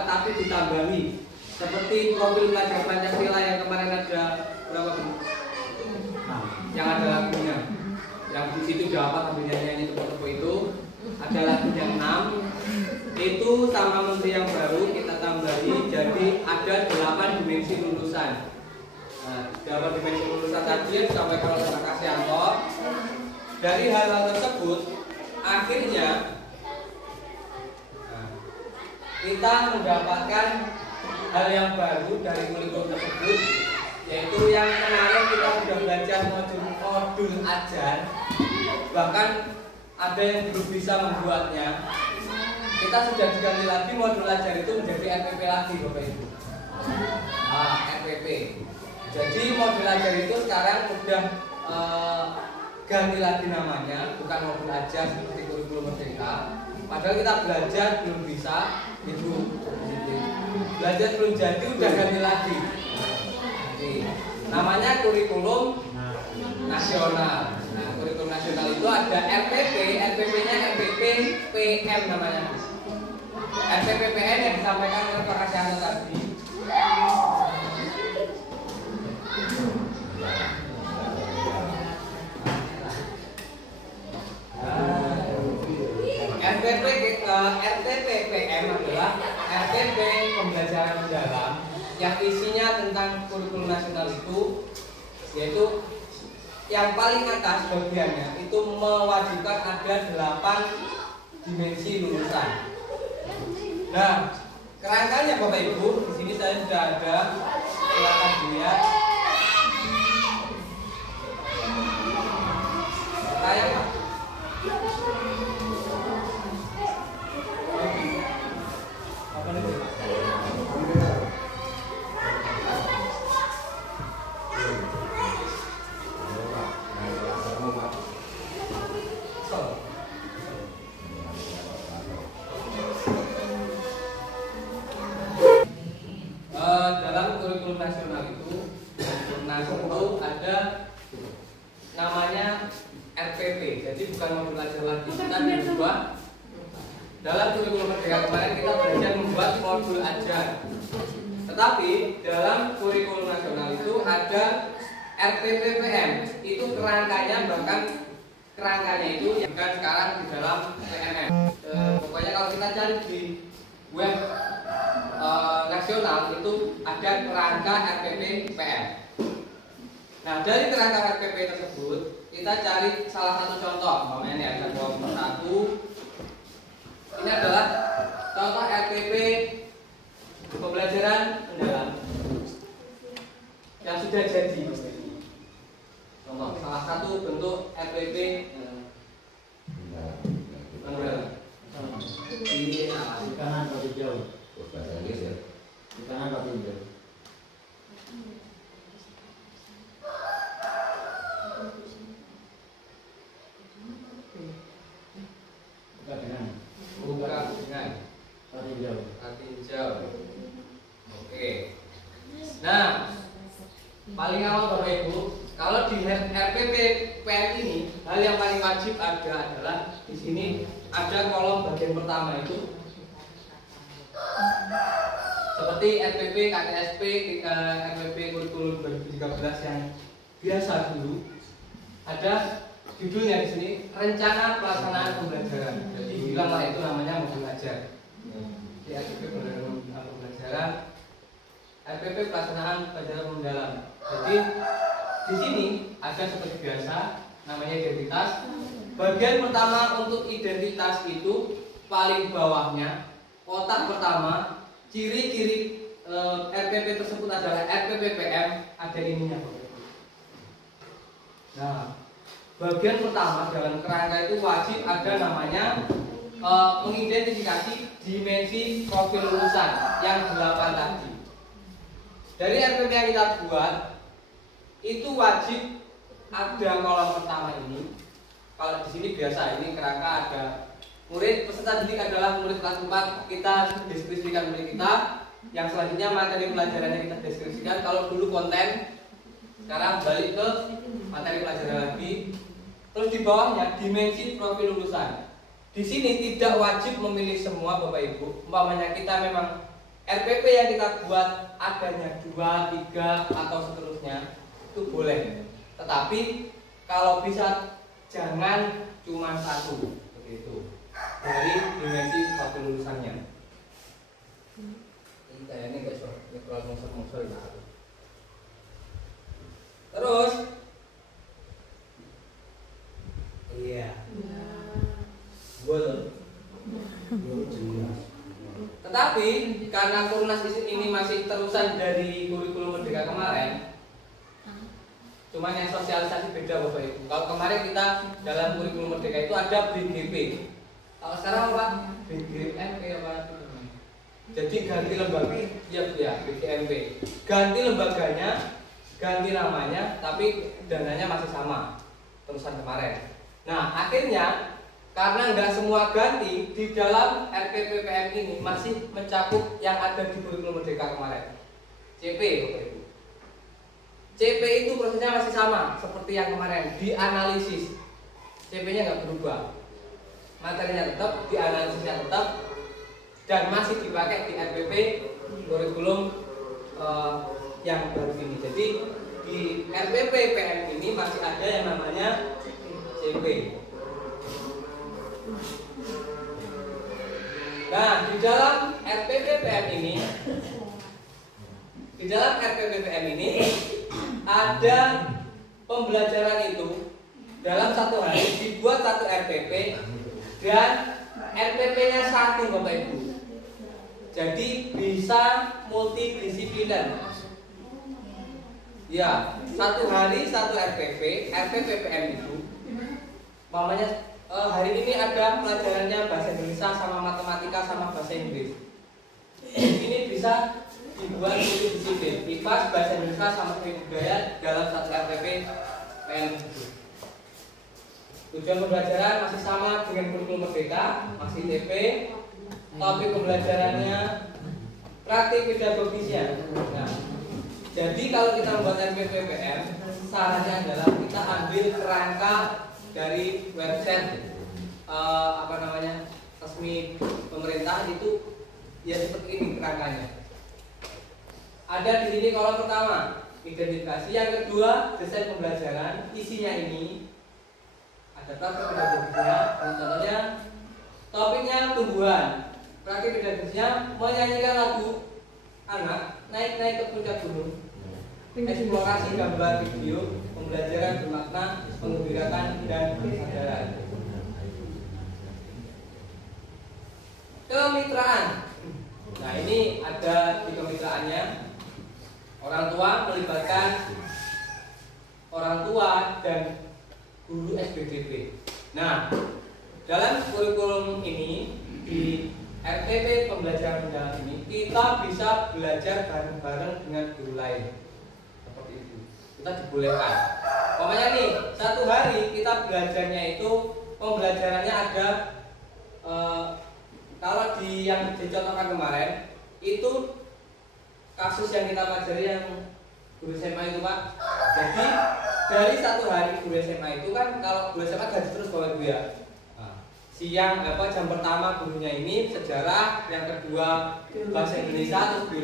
tetapi ditambahi seperti profil pelajar Pancasila yang kemarin ada berapa? Yang ada lagunya, yang di situ dapat sambil nyanyi tepuk-tepuk itu ada lagunya 6. Itu sama menteri yang baru kita tambahi jadi ada 8 dimensi lulusan. Nah, 8 dimensi lulusan tadi yang disampaikan oleh Pak Kasyanto. Dari hal-hal tersebut akhirnya kita mendapatkan hal yang baru dari kurikulum tersebut, yaitu yang kemarin kita sudah belajar modul ajar, bahkan ada yang belum bisa membuatnya. Kita sudah diganti lagi modul ajar itu menjadi RPP lagi, Bapak Ibu. RPP. Jadi modul ajar itu sekarang sudah ganti lagi namanya, bukan modul ajar seperti kurikulum merdeka. Padahal kita belajar belum bisa, Ibu. Belajar belum jadi udah ganti lagi. Namanya kurikulum nasional. Nah, kurikulum nasional itu ada RPP, RPP-nya RPP PM namanya. RPP PM yang disampaikan oleh Pak Kasyanto tadi. RPP PM adalah RPP pembelajaran mendalam yang isinya tentang kurikulum nasional itu, yaitu yang paling atas bagiannya itu mewajibkan ada 8 dimensi lulusan. Nah, kerangkanya Bapak Ibu, di sini saya sudah ada, silakan dilihat. Saya Pak. Dalam kurikulum nasional itu ada namanya RPP, jadi bukan modul ajar lagi, kita berubah. Dalam kurikulum merdeka kemarin kita belajar membuat modul ajar, tetapi dalam kurikulum nasional itu ada RPP PM, itu kerangkanya, bahkan kerangkanya itu bukan sekarang di dalam PMM. Pokoknya kalau kita cari di web nasional itu ada kerangka RPP PM. Nah, dari kerangka RPP tersebut kita cari salah satu contoh. Umpamanya ini ada kelompok 1. Ini adalah contoh RPP pembelajaran mendalam yang sudah jadi. Contoh salah satu bentuk RPP mendalam. Di kanan atau di jauh? Bahasa Inggris ya. Di kanan atau di jauh? Buka dengan. Buka dengan. Tinjau. Tinjau. Oke. Nah, paling awal Bapak Ibu, kalau di RPP PM ini hal yang paling wajib ada adalah di sini ada kolom bagian pertama itu seperti RPP KTSP, RPP kurikulum 2013 yang biasa dulu, ada judulnya di sini rencana pelaksanaan pembelajaran. Jadi bilanglah itu namanya modul ajar. Di RPP pembelajaran, RPP pelaksanaan pelajaran mendalam. Jadi di sini ada seperti biasa namanya identitas. Bagian pertama untuk identitas itu paling bawahnya kotak pertama, ciri-ciri RPP tersebut adalah RPP PM, ada ininya. Nah, bagian pertama dalam kerangka itu wajib ada namanya mengidentifikasi dimensi profil lulusan yang 8 tadi. Dari RPP yang kita buat itu wajib ada kolom pertama ini. Kalau di sini biasa ini kerangka ada murid peserta didik adalah murid kelas 4, kita deskripsikan murid kita. Yang selanjutnya materi pelajarannya kita deskripsikan. Kalau dulu konten, sekarang balik ke materi pelajaran lagi. Terus di bawahnya dimensi profil lulusan. Di sini tidak wajib memilih semua Bapak Ibu. Umpamanya kita memang RPP yang kita buat adanya 2, 3 atau seterusnya itu boleh. Tetapi kalau bisa jangan cuma 1 begitu dari dimensi satu lulusannya. Ini kayaknya nggak soal muncul ya. Terus, iya, boleh. Tetapi karena Kurnas ini masih terusan dari kurikulum Merdeka kemarin, cuman yang sosialisasi beda Bapak Ibu. Kalau kemarin kita dalam kurikulum Merdeka itu ada BGP. Kalau sekarang apa? BGMP apa? Jadi ganti lembaga, ya BGMP. Ganti lembaganya, ganti namanya, tapi dananya masih sama terusan kemarin. Nah akhirnya karena nggak semua ganti, di dalam RPPPM ini masih mencakup yang ada di kurikulum Merdeka kemarin. CP Bapak Ibu. CP itu prosesnya masih sama seperti yang kemarin, dianalisis. CP-nya nggak berubah, materinya tetap, dianalisisnya tetap, dan masih dipakai di RPP kurikulum yang baru ini. Jadi di RPPPM ini masih ada yang namanya CP. Nah, di dalam RPPPM ini ada pembelajaran itu dalam satu hari dibuat satu RPP dan RPP-nya 1 Bapak Ibu. Jadi bisa multidisipliner. Ya, satu hari satu RPPPM itu. Mamanya hari ini ada pelajarannya bahasa Indonesia sama matematika sama bahasa Inggris. Ini bisa dibuat multidisiplin, IPA, bahasa Indonesia sama budaya dalam satu RPPPM. Tujuan pembelajaran masih sama dengan kurikulum Merdeka, masih TP. Topik pembelajarannya praktik pedagogisnya. Nah, jadi kalau kita membuat RPPPM, sarannya adalah kita ambil kerangka dari website resmi pemerintah itu ya seperti ini kerangkanya. Ada di sini kolom pertama identifikasi, yang kedua desain pembelajaran, isinya ini ada topik pedagogisnya, contohnya topiknya tumbuhan, praktik pedagogisnya menyanyikan lagu anak, naik ke puncak gunung, eksplorasi gambar video, pembelajaran bermakna, menggembirakan dan kesadaran. Kemitraan. Nah ini ada di kemitraannya. Orang tua melibatkan orang tua dan guru SPDP. Nah dalam kurikulum ini di RPP pembelajaran mendalam ini kita bisa belajar bareng-bareng dengan guru lain. Seperti itu. Kita dibolehkan. Pokoknya nih, satu hari kita belajarnya itu pembelajarannya ada kalau di yang dicontohkan kemarin itu kasus yang kita pelajari yang guru SMA itu Pak. Jadi dari satu hari guru SMA itu kan, kalau guru SMA gaji terus Bapak Ibu ya. Siang jam pertama gurunya ini sejarah, yang kedua bahasa Indonesia, terus biologi.